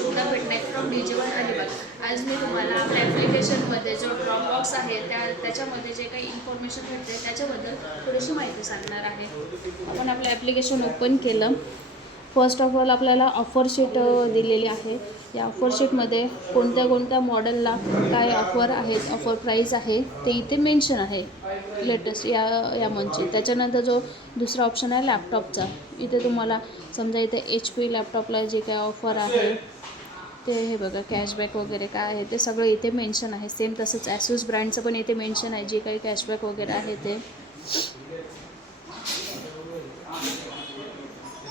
श्रुता पेटनायक from डिजिवन Alibag. आज मी तुम्हाला आपल्या ॲप्लिकेशनमध्ये जो ड्रॉपबॉक्स आहे त्याच्यामध्ये जे काही इन्फॉर्मेशन भेटते त्याच्याबद्दल थोडीशी माहिती सांगणार आहे। आपण आपलं ॲप्लिकेशन ओपन केलं। फर्स्ट ऑफ ऑल आपल्याला ऑफर शीट दिलेली आहे। या ऑफर शीटमध्ये कोणत्या कोणत्या मॉडेलला काय ऑफर आहेत, ऑफर प्राईस आहे ते इथे मेन्शन आहे लेटेस्ट या मंथची। त्याच्यानंतर जो दुसरा ऑप्शन आहे लॅपटॉपचा, इथे तुम्हाला समजा इथे HP लॅपटॉपला जे काय ऑफर आहे ते हे बघा, कॅशबॅक वगैरे काय आहे ते सगळं इथे मेन्शन आहे। सेम तसंच ॲसूस ब्रँडचं पण इथे मेन्शन आहे, जे काही कॅशबॅक वगैरे आहे ते।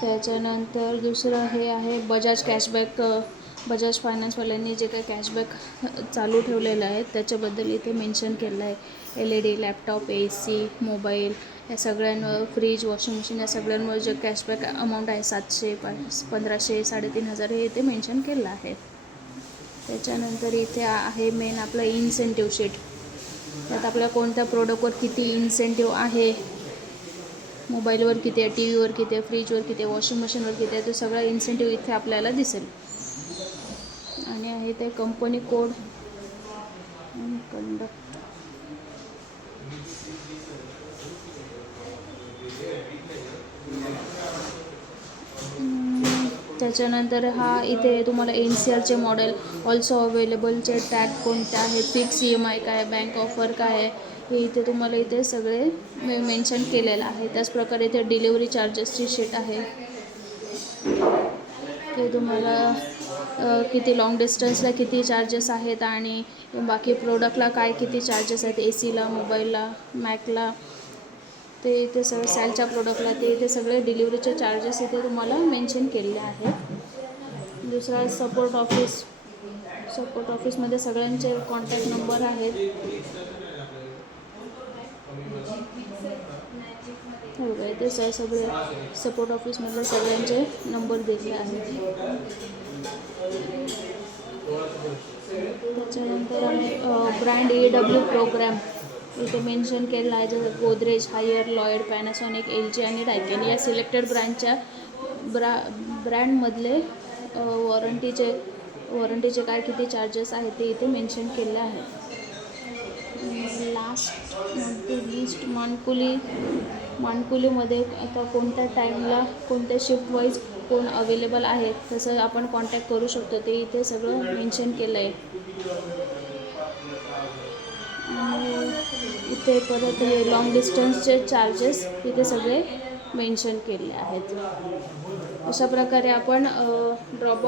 त्याच्यानंतर दुसरं हे आहे बजाज कॅशबॅक। बजाज फायनान्सवाल्यांनी जे काही कॅशबॅक चालू ठेवलेलं आहे त्याच्याबद्दल इथे मेन्शन केलं आहे। LED, लॅपटॉप, AC, मोबाईल या सगळ्यांवर, फ्रीज, वॉशिंग मशीन या सगळ्यांवर जे कॅशबॅक अमाऊंट आहे 700, 1500, 3500 हे इथे मेन्शन केलं आहे। त्याच्यानंतर इथे आहे मेन आपलं इन्सेंटिव्ह शीट। त्यात आपल्या कोणत्या प्रोडक्टवर किती इन्सेंटिव्ह आहे, मोबाईलवर किती आहे, TV वर किती आहे, फ्रीजवर किती आहे, वॉशिंग मशीनवर किती आहे, तो सगळा इन्सेंटिव्ह इथे आपल्याला दिसेल। आणि आहे ते कंपनी कोड आणि कंडक्ट। त्याच्यानंतर इथे तुम्हाला NCRचे मॉडेल, ऑल्सो अवेलेबलचे टॅग कोणते आहेत, फिक्स EMI काय, बँक ऑफर काय आहे, हे इथे तुम्हाला इथे सगळे मेन्शन केलेलं आहे। त्याचप्रकारे इथे डिलिव्हरी चार्जेसची शीट आहे की तुम्हाला किती लॉंग डिस्टन्सला किती चार्जेस आहेत आणि बाकी प्रोडक्टला काय किती चार्जेस आहेत, ACला, मोबाईलला, मॅकला, ते इथे सगळं सॅलच्या प्रोडक्टला ते इथे सगळे डिलिव्हरीचे चार्जेस इथे तुम्हाला मेन्शन केलेले आहेत। दुसरा सपोर्ट ऑफिस। सपोर्ट ऑफिसमध्ये सगळ्यांचे कॉन्टॅक्ट नंबर आहेत। हो काय, ते सगळे सपोर्ट ऑफिसमधले सगळ्यांचे नंबर दिले आहेत। त्याच्यानंतर आहे ब्रँड EW प्रोग्राम इथे मेन्शन केलेला आहे, जसं Godrej, Haier, Lloyd, Panasonic, LG आणि डायकेन या सिलेक्टेड ब्रँडच्या ब्रँडमधले वॉरंटीचे काय किती चार्जेस आहेत ते इथे मेन्शन केले आहे। लास्ट नॉट द लिस्ट, मानकुलीमध्ये आता कोणत्या टाईमला कोणत्या शिफ्ट वाईज कोण अवेलेबल आहे तसं आपण कॉन्टॅक्ट करू शकतो, ते इथे सगळं मेन्शन केलं आहे। आणि इथे परत हे लॉंग डिस्टन्सचे चार्जेस इथे सगळे मेन्शन केले आहेत। अशा प्रकारे आपण ड्रॉपबॉक्स